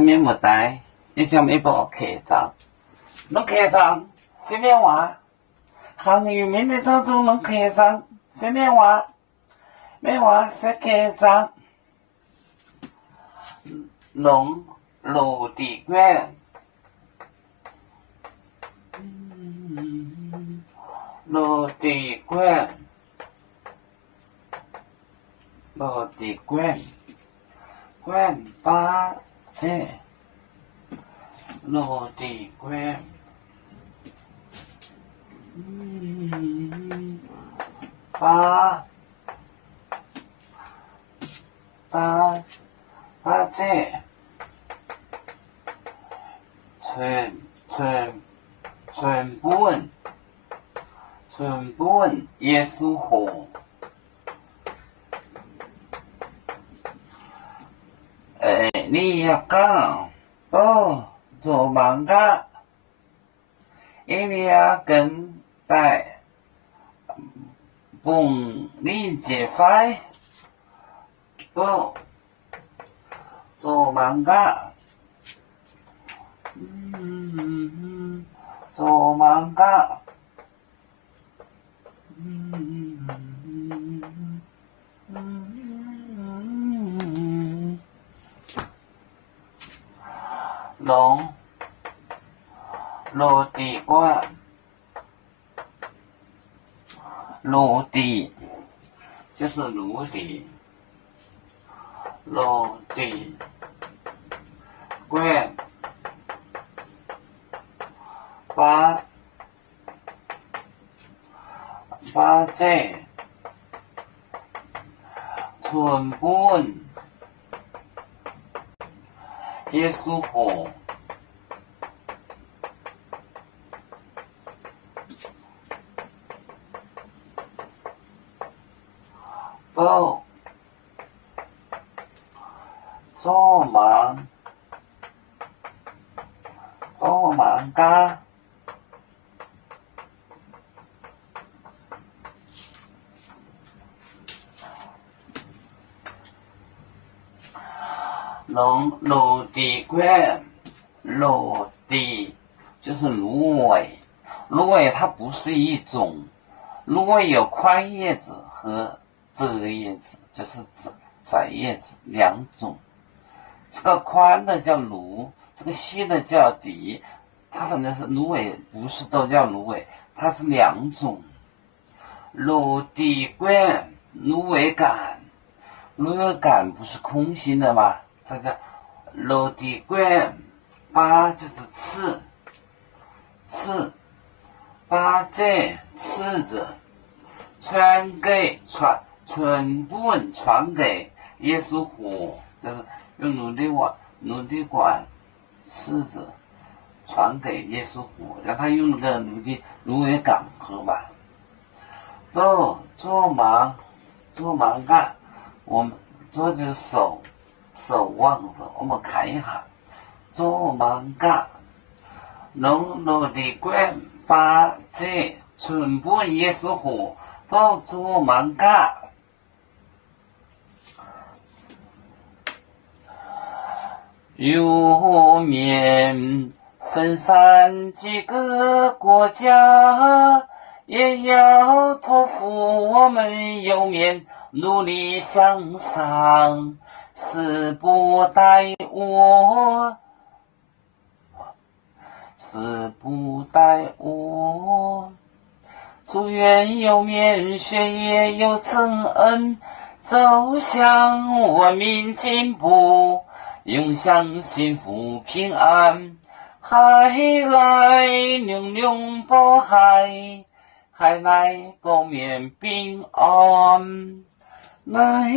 免无带，你想一部客栈，侬客栈会咩话？汉语名的当中，侬客栈会咩话？咩话是客栈？侬陆地馆，陆地馆，陆地馆，馆八姐，陆地馆。八姐，全本耶稣河。你要讲做漫画，你要跟带本理解法，做漫画，做漫画，陆地馆，陆地就是陆地，陆地馆八姐全本耶稣河。做漫画，陆地馆，陆地就是芦苇，芦苇它不是一种，芦苇有宽叶子和窄叶子，就是窄叶子两种。这个宽的叫芦，这个细的叫笛，它反正是芦苇，不是都叫芦苇，它是两种。陆地馆，芦苇杆，芦苇杆不是空心的吗？这个陆地馆，八就是刺，八戒刺着，全部传给耶稣火，就是用奴隶管刺着传给耶稣火，让他用那个芦苇杆合吧。做漫画，我们做的手望着，我们看一下，做漫画，陆地馆八戒全本耶稣火，做漫画。油面分散几个国家，也要托付我们油面努力向上，时不待我，祝愿油面学业有成恩，走向文明进步，永享幸福平安。海来永永不海，海来不免平安。来。